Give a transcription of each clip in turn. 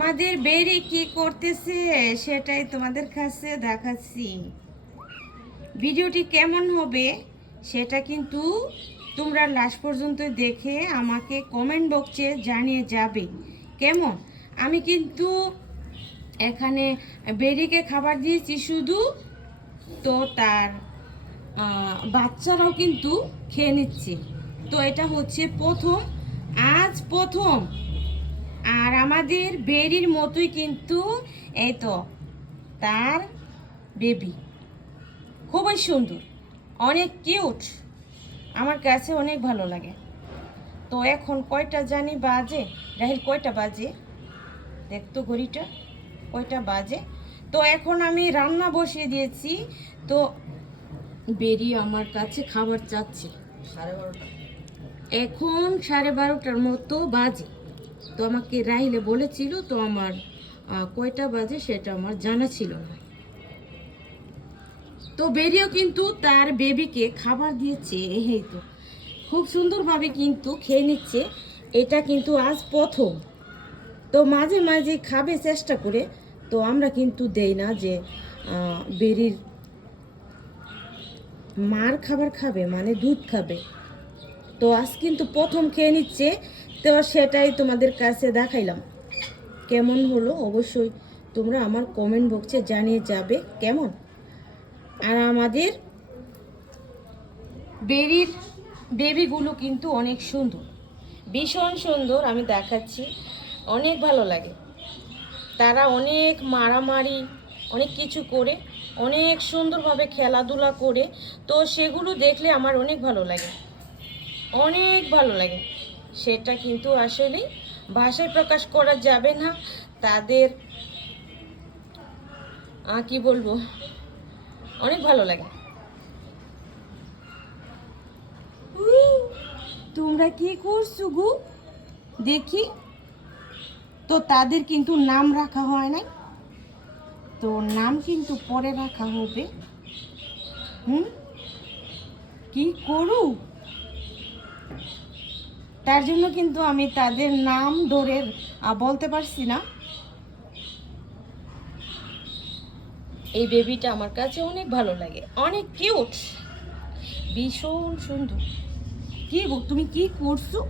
আমাদের বেরি কি করতেছে সেটাই তোমাদের কাছে দেখাচ্ছি। ভিডিওটি কেমন হবে সেটা কিন্তু তোমরা লাস্ট পর্যন্ত দেখে আমাকে কমেন্ট বক্সে জানিয়ে যাবে। কেমন? আমি কিন্তু এখানে বেরিকে খাবার দিয়েছি শুধু, তো তার বাচ্চারাও কিন্তু খেয়ে নিচ্ছে। তো এটা হচ্ছে আজ প্রথম। আর আমাদের বেরির মতোই কিন্তু এই তো তার বেবি খুবই সুন্দর, অনেক কিউট, আমার কাছে অনেক ভালো লাগে। তো এখন কয়টা জানি বাজে, রাহিল কয়টা বাজে দেখতো ঘড়িটা, কয়টা বাজে। তো এখন আমি রান্না বসিয়ে দিয়েছি। তো বেরি আমার কাছে খাবার চাচ্ছে। 12:30 এখন 12:30 মতো বাজে। তো আমাকে রাহিলে বলেছিল, তো আমার কয়টা বাজে সেটা আমার জানা ছিল না। তো বেরিও কিন্তু তার বেবিকে খাবার দিয়েছে, এই তো খুব সুন্দরভাবে কিন্তু খেয়ে নিচ্ছে। এটা কিন্তু আজ প্রথম। তো মাঝে মাঝে খাবে চেষ্টা করে, তো আমরা কিন্তু দেই না যে বেরির মার খাবার খাবে মানে দুধ খাবে। তো আজ কিন্তু প্রথম খেয়ে নিচ্ছে, তো সেটাই তোমাদের কাছে দেখাইলাম। কেমন হলো অবশ্যই তোমরা আমার কমেন্ট বক্সে জানিয়ে যাবে কেমন। আর আমাদের বেরির বেবিগুলো কিন্তু অনেক সুন্দর, ভীষণ সুন্দর। আমি দেখাচ্ছি, অনেক ভালো লাগে। তারা অনেক মারামারি অনেক কিছু করে, অনেক সুন্দরভাবে খেলাধুলা করে। তো সেগুলো দেখলে আমার অনেক ভালো লাগে, অনেক ভালো লাগে। সেটা কিন্তু আসলে ভাষায় প্রকাশ করা যাবে না। তাদের কি বলবো, অনেক ভালো লাগে। তোমরা কি করছো গো দেখি? তো তাদের কিন্তু নাম রাখা হয় নাই, তো নাম কিন্তু পরে রাখা হবে। কি করু, তার জন্য কিন্তু আমি তাদের নাম ধরে বলতে পারছি না। এই বেবিটা আমার কাছে অনেক ভালো লাগে, অনেক কিউট, ভীষণ সুন্দর। কি গো তুমি কি করছো?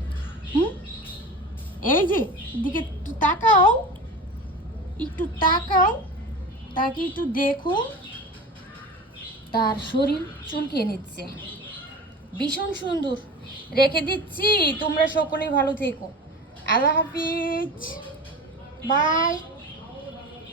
এই যে দিকে একটু তাকাও, একটু তাকাও, তাকে একটু দেখো। তার শরীর চুলকিয়ে নিচ্ছে, ভীষণ সুন্দর। রেখে দিচ্ছি, তোমরা সকলেই ভালো থেকো। আল্লাহ হাফিজ, বাই।